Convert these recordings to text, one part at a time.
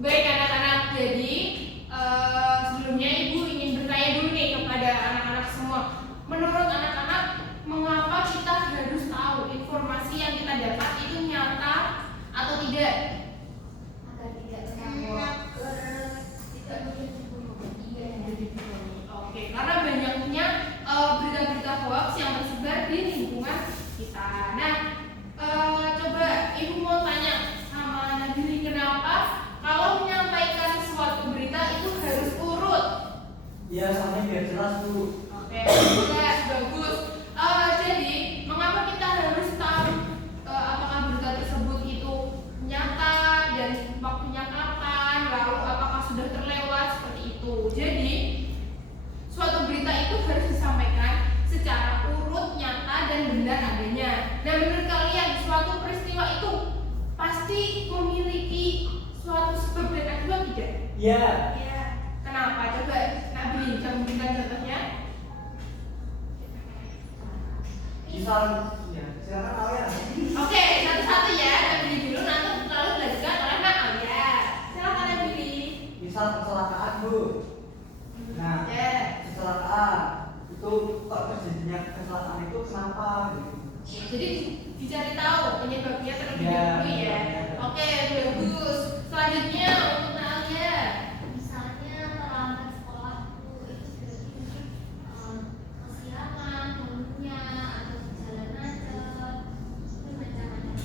Baik anak-anak, jadi sebelumnya Ibu ingin bertanya dulu nih kepada anak-anak semua. Menurut anak-anak, mengapa kita harus tahu informasi yang kita dapat itu nyata atau tidak? Agar tidak tercampur. Oke, karena banyaknya berita-berita hoax yang tersebar di lingkungan kita. Nah, coba Ibu mau tanya sama Nabili, kenapa kalau menyampaikan suatu berita itu harus urut? Ya, soalnya biar jelas Bu. Oke, jelas, bagus. Jadi, mengapa kita harus tahu apakah berita tersebut itu nyata dan waktunya kapan, lalu apakah sudah terlewat seperti itu. Jadi, suatu berita itu harus disampaikan secara urut, nyata, dan benar adanya. Nah, menurut kalian suatu peristiwa itu pasti memiliki suatu sebab dan akibat tidak? Ya. Ya. Kenapa? Coba Nabi, kamu berikan contohnya. Misal, ya, silakan Alia. Oke, satu-satu ya. Nabi dulu, nanti lalu dilanjutkan oleh Nak Alia. Silakan Nabi. Misal kecelakaan Bu. Nah, Ya. kecelakaan itu kok terjadinya kecelakaan itu kenapa? Gitu. Jadi dicari tahu penyebabnya terlebih Ya, dahulu ya. ya. Oke, bagus. Selanjutnya untuk Nak Alia. Misalnya terlambat sekolah itu berarti kesiangan, gurunya atau berjalan macet, itu macam-macam.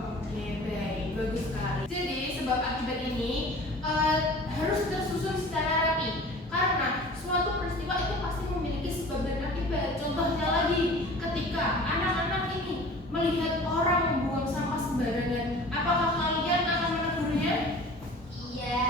Oke, baik, bagus sekali. Jadi sebab akibat ini harus tersusun secara rapi karena suatu peristiwa itu pasti memiliki sebab dan akibat. Contohnya lagi, ketika anak-anak ini melihat orang membuang sampah sembarangan, apakah kalian akan menegurnya? Iya.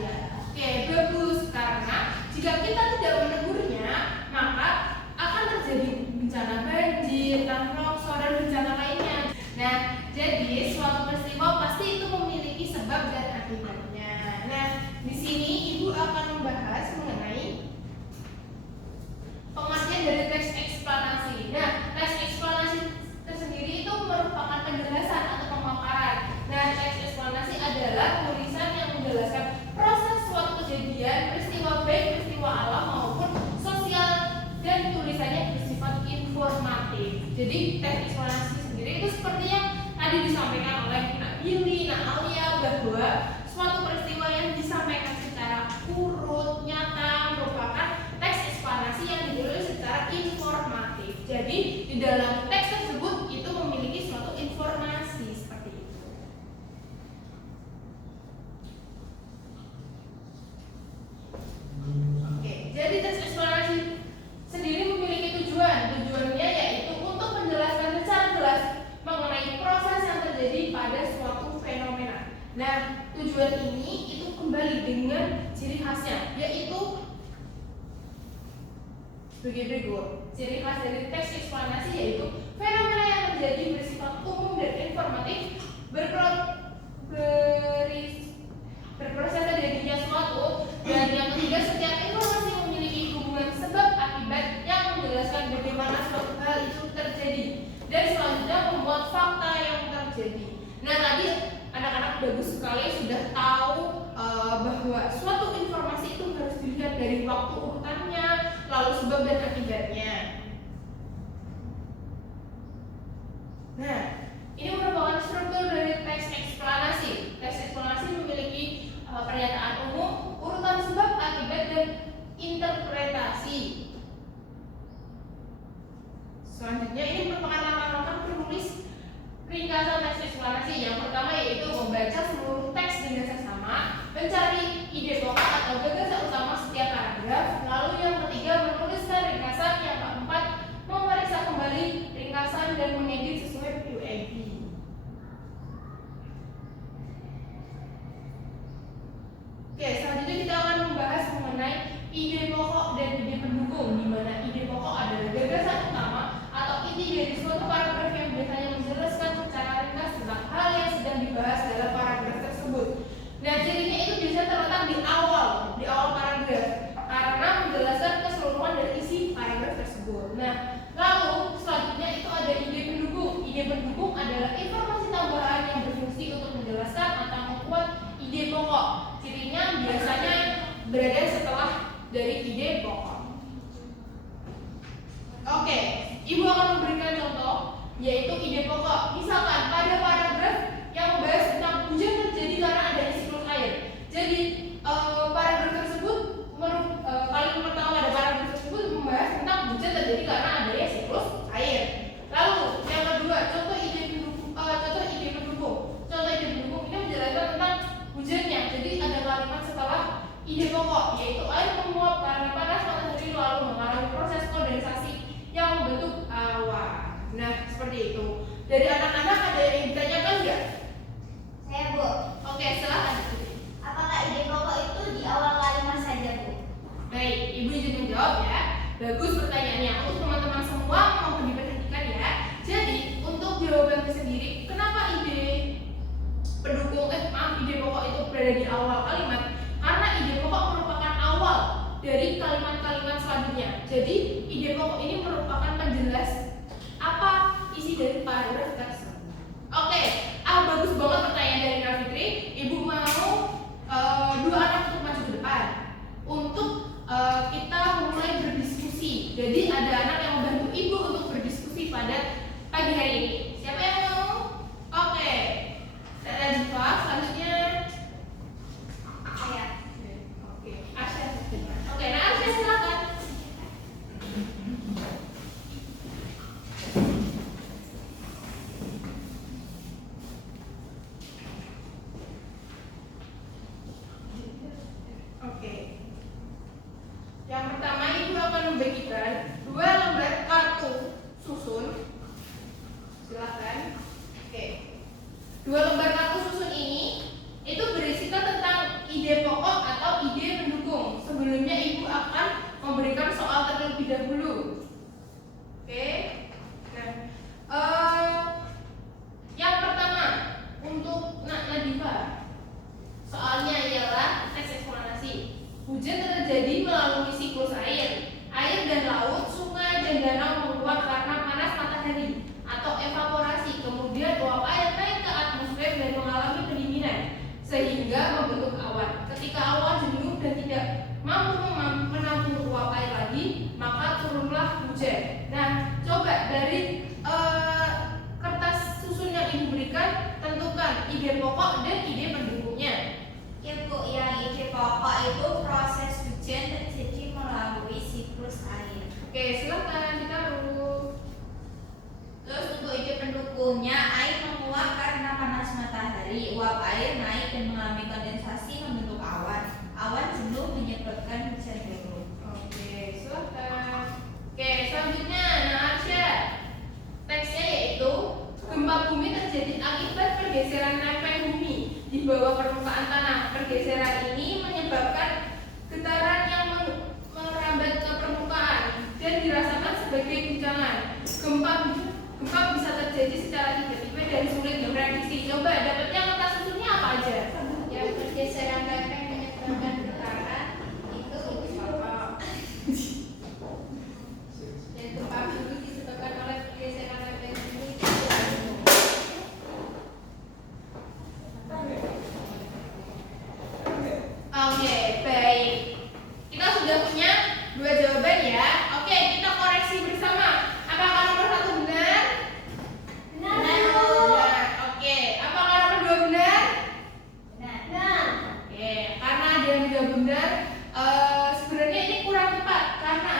Ya. Oke, bagus, karena jika kita tidak menegurnya, maka akan terjadi bencana banjir, tanah longsor, dan bencana lainnya. Nah, jadi suatu peristiwa pasti itu memiliki sebab dan akibatnya. Nah, di sini Ibu akan membahas mengenai pengertian dari teks eksplanasi. Nah, teks eksplanasi tersendiri itu merupakan penjelasan atau pemaparan. Nah, teks eksplanasi adalah tulisan yang menjelaskan proses suatu kejadian, peristiwa baik peristiwa alam maupun sosial, dan tulisannya bersifat informatif. Jadi, teks eksplanasi sendiri itu seperti yang tadi disampaikan oleh Nak Billy, Nak Alia, bahwa suatu peristiwa yang disampaikan secara urut, nyata, merupakan teks eksplanasi yang ditulis secara informatif. Jadi, di dalam teks tersebut itu memiliki suatu informasi seperti itu. Oke, jadi teks eksplanasi sendiri memiliki tujuan. Tujuannya yaitu untuk menjelaskan secara jelas mengenai proses yang terjadi pada suatu fenomena. Nah, tujuan ini itu kembali dengan ciri khasnya, yaitu sebagai berikut. Ciri khas dari teks eksplanasi yaitu fenomena yang terjadi bersifat umum dan informatif, berproses terjadinya suatu, dan yang ketiga, setiap informasi memiliki hubungan sebab akibat yang menjelaskan bagaimana suatu hal itu terjadi, dan selanjutnya membuat fakta yang terjadi. Nah, tadi anak-anak bagus sekali sudah tahu bahwa suatu informasi itu harus dilihat dari waktu urutannya, lalu sebab dan akibatnya. Nah, ini merupakan struktur dari teks eksplanasi. Teks eksplanasi memiliki pernyataan umum, urutan sebab, akibat, dan interpretasi. Selanjutnya, ini merupakan langkah-langkah penulis ringkasan teks eksplanasi. Yang pertama yaitu membaca seluruh teks dengan seksama, mencari ide pokok atau gagasan utama setiap paragraf. Lalu yang ketiga, menuliskan ringkasan. Yang keempat, memeriksa kembali ringkasan dan mengedit sesuai UAB. Oke, selanjutnya kita akan membahas mengenai ide pokok dan ide pendukung, di mana ide pokok adalah gagasan utama atau inti dari suatu paragraf yang biasanya menjelaskan secara ringkas tentang hal yang sedang dibahas dalam paragraf pokok. Cirinya biasanya berada setelah dari ide pokok. Oke, Ibu akan memberikan contoh, yaitu ide pokok. Misalkan pada paragraf yang membahas tentang hujan terjadi karena adanya siklus air. Jadi paragraf tersebut kalimat pertama pada paragraf tersebut membahas tentang hujan terjadi karena adanya siklus air. Lalu yang kedua, contoh ide pendukung. Contoh ide pendukung ini menjelaskan tentang hujannya. Jadi ada kalimat setelah ide pokok, yaitu air menguap karena panas matahari lalu mengalami proses kondensasi yang membentuk awan. Nah, seperti itu. Dari anak-anak ada yang ditanyakan nggak? Saya, Bu. Oke, silakan. Apakah ide pokok itu di awal kalimat saja, Bu? Baik, Ibu izin menjawab ya. Bagus pertanyaannya. Untuk teman-teman semua mohon diperhatikan ya. Jadi, untuk jawabannya sendiri, kenapa ide ide pokok itu berada di awal kalimat? Karena ide pokok merupakan awal dari kalimat-kalimat selanjutnya. Jadi, ide pokok ini merupakan penjelas apa isi dari paragraf teks. Oke, bagus banget pertanyaan dari Kak Fitri. Ibu mau dua anak untuk maju ke depan untuk kita mulai berdiskusi. Jadi ada anak yang membantu ibu untuk berdiskusi pada pagi hari ini. Siapa yang mau? Oke, Diva, selanjutnya Saya. Oke, Asya. Oke, nah Asya silakan. Oke. Yang pertama Ibu akan membagikan 2 lembar kartu susun. Silakan. Oke. 2 lembar kartu susun ini itu berisikan tentang ide pokok atau ide pendukung. Sebelumnya Ibu akan memberikan soal terlebih dahulu. Oke. Nah, yang pertama untuk Nadifa. Soalnya ialah teks eksplanasi. Hujan terjadi melalui siklus air. Air dan laut, sungai dan danau menguap karena panas matahari atau evaporasi. Kemudian uap air naik ke atmosfer dan mengalami pendinginan sehingga membentuk awan. Ketika awan jenuh dan tidak mampu menampung uap air lagi, maka turunlah hujan. Nah, coba dari kertas susun yang Ibu berikan, tentukan ide pokok dan ide pendukungnya. Ya, Bu, yang ide pokok itu proses hujan terjadi melalui siklus air. Oke, silakan ditaruh. Terus untuk ide pendukungnya, air menguap karena panas matahari. Uap air naik dan mengalami kondensasi membentuk awan. Awan jenuh menyebabkan hujan turun. Oke, silakan. Oke, selanjutnya Arsya. Teksnya yaitu gempa bumi terjadi akibat pergeseran lempeng bumi di bawah permukaan tanah. Pergeseran ini menyebabkan getaran yang merambat ke permukaan dan dirasakan sebagai guncangan. Gempa bisa terjadi secara tiba-tiba dan sulit diprediksi. Coba dapatnya kertas susunnya apa aja? Yang pergeseran lempeng menyebabkan getaran itu Dan gempa bumi disebabkan oleh pergeseran lempeng bumi. Oke, baik. Kita sudah punya 2 jawaban ya. Oke, kita koreksi bersama. Apakah nomor 1 benar? benar. Benar. Oke, apakah nomor 2 benar? Benar. Oke, karena ada yang tidak benar, sebenarnya ini kurang tepat karena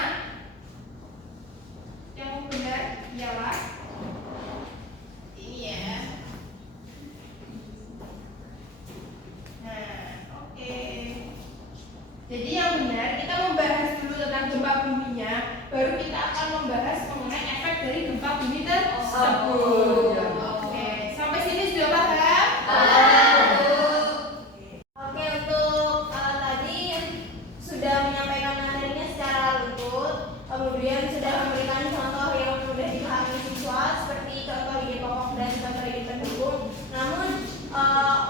yang benar ialah ini ya. Nah, oke. Jadi yang benar kita membahas dulu tentang gempa buminya, baru kita akan membahas mengenai efek dari gempa bumi tersebut. Oke, sampai sini sudah paham? Oke, untuk tadi sudah menyampaikan materinya secara lembut, kemudian sudah memberikan contoh yang mudah dipahami siswa seperti contoh ide pokok dan contoh ide pendukung. Namun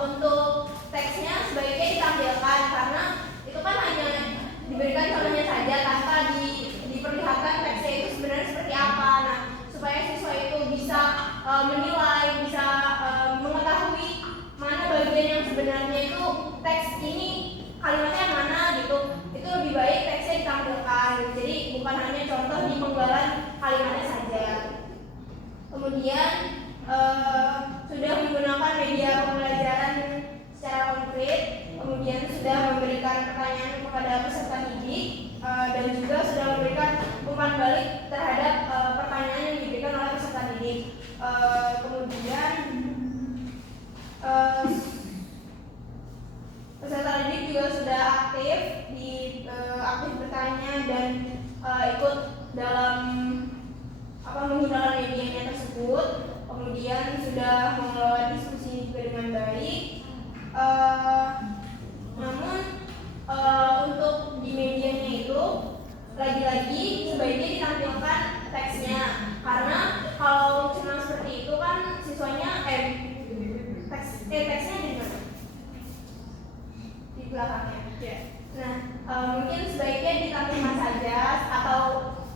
untuk teksnya sebaiknya ditampilkan karena itu kan hanya diberikan contohnya saja tanpa diperlihatkan teksnya itu sebenarnya seperti apa. Nah, supaya siswa itu bisa menilai di penggalan kalimatnya saja. Kemudian sudah menggunakan media pembelajaran secara konkret, kemudian sudah memberikan pertanyaan kepada peserta didik, dan juga sudah memberikan umpan balik terhadap pertanyaan yang diberikan oleh peserta didik. Kemudian peserta didik juga sudah aktif bertanya dan ikut dalam menggunakan medianya tersebut. Kemudian sudah mengelola diskusi juga dengan baik. Namun untuk di medianya itu lagi-lagi sebaiknya ditampilkan teksnya, karena kalau cuma seperti itu kan siswanya teksnya di mana? Di belakangnya. Nah, mungkin sebaiknya ditampilkan saja, atau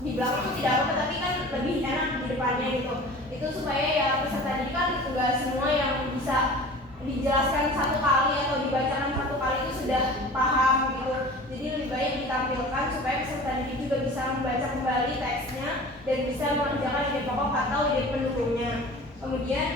di belakang itu tidak apa-apa, tapi kan lebih enak di depannya gitu. Itu supaya ya peserta didik kan nggak semua yang bisa dijelaskan satu kali atau dibacakan satu kali itu sudah paham gitu. Jadi lebih baik ditampilkan supaya peserta didik juga bisa membaca kembali teksnya dan bisa mengerjakan ide pokok atau ide pendukungnya. Kemudian